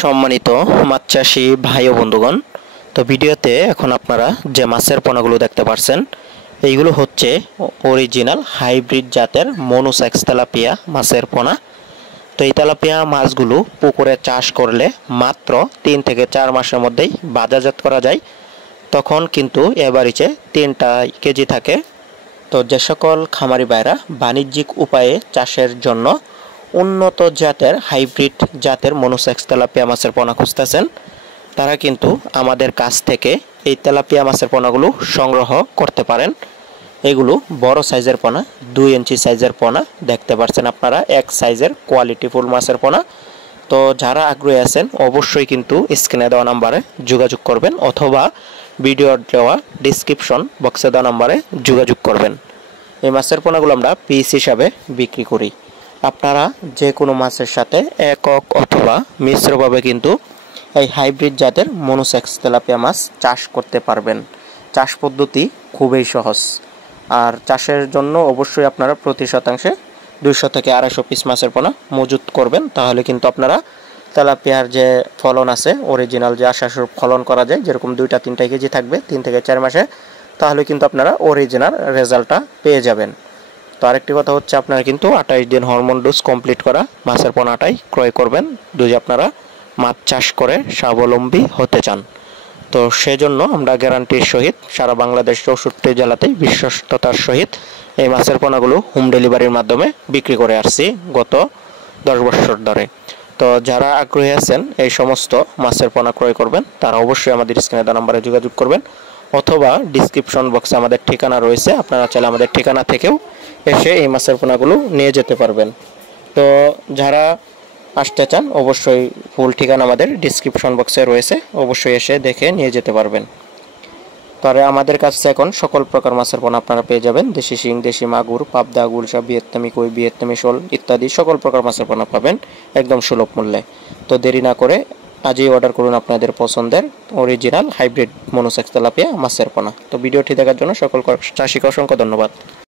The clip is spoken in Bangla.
সম্মানিত মাছ চাষি ভাই ও বন্ধুগণ, তো ভিডিওতে এখন আপনারা যে মাছের পোনাগুলো দেখতে পাচ্ছেন এইগুলো হচ্ছে অরিজিনাল হাইব্রিড জাতের মনোসেক্স তেলাপিয়া মাছের পোনা। তো এই তেলাপিয়া মাছগুলো পুকুরে চাষ করলে মাত্র 3 থেকে 4 মাসের মধ্যেই বাজারজাত করা যায়। তখন কিন্তু এভারেজে 3টা কেজি থাকে। তো যে সকল খামারি ভাইরা বাণিজ্যিক উপায়ে চাষের জন্য উন্নত জাতের হাইব্রিড জাতের মনোসেক্স তেলাপিয়া মাছের পোনা খুঁজতেছেন, তারা কিন্তু আমাদের কাছ থেকে এই তেলাপিয়া মাছের পোনাগুলো সংগ্রহ করতে পারেন। এগুলো বড় সাইজের পোনা, 2 ইঞ্চি সাইজের পোনা দেখতে পাচ্ছেন আপনারা, এক সাইজের কোয়ালিটিফুল মাছের পোনা। তো যারা আগ্রহী আছেন অবশ্যই কিন্তু স্ক্রিনে দেওয়া নাম্বারে যোগাযোগ করবেন অথবা ভিডিওর দেওয়া ডিসক্রিপশন বক্সে দেওয়া নাম্বারে যোগাযোগ করবেন। এই মাছের পোনাগুলো আমরা পিস হিসাবে বিক্রি করি। আপনারা যে কোনো মাছের সাথে একক অথবা মিশ্রভাবে কিন্তু এই হাইব্রিড জাতের মনোসেক্স তেলাপিয়া মাছ চাষ করতে পারবেন। চাষ পদ্ধতি খুবই সহজ, আর চাষের জন্য অবশ্যই আপনারা প্রতি শতাংশে 200 থেকে 250 পিস মাছের পোনা মজুত করবেন। তাহলে কিন্তু আপনারা তেলাপিয়ার যে ফলন আছে অরিজিনাল যে আশাস্বরূপ ফলন করা যায়, যেরকম 2-3 কেজি থাকবে 3 থেকে 4 মাসে, তাহলে কিন্তু আপনারা অরিজিনাল রেজাল্টটা পেয়ে যাবেন। তো আরেকটি কথা হচ্ছে, আপনারা কিন্তু 28 দিন হরমোন ডোজ কমপ্লিট করা মাছের পোনাটাই ক্রয় করবেন যদি আপনারা মাছ চাষ করে স্বাবলম্বী হতে চান। তো সেজন্য আমরা গ্যারান্টির সহিত সারা বাংলাদেশ 64 জেলাতেই বিশ্বস্ততার সহিত এই মাছের পোনাগুলো হোম ডেলিভারির মাধ্যমে বিক্রি করে আসছি গত 10 বছর ধরে। তো যারা আগ্রহী আছেন এই সমস্ত মাছের পোনা ক্রয় করবেন, তারা অবশ্যই আমাদের স্ক্রিনে দেওয়া নম্বরে যোগাযোগ করবেন অথবা ডিসক্রিপশন বক্সে আমাদের ঠিকানা রয়েছে, আপনারা চাইলে আমাদের ঠিকানা থেকেও এসে এই মাছের পোনাগুলো নিয়ে যেতে পারবেন। তো যারা আসতে চান অবশ্যই ফুল ঠিকানা আমাদের ডিসক্রিপশন বক্সে রয়েছে, অবশ্যই এসে দেখে নিয়ে যেতে পারবেন। তবে আমাদের কাছে এখন সকল প্রকার মাছের পোনা আপনারা পেয়ে যাবেন। দেশি শিং, দেশি মাগুর, পাবদা, গুলশা, ভিয়েতনামি কই, ভিয়েতনামি শোল ইত্যাদি সকল প্রকার মাছের পোনা পাবেন একদম সুলভ মূল্যে। তো দেরি না করে আজই অর্ডার করুন আপনাদের পছন্দের অরিজিনাল হাইব্রিড মনোসেক্স তেলাপিয়া মাছের পোনা। তো ভিডিওটি দেখার জন্য সকল চাষিকে অসংখ্য ধন্যবাদ।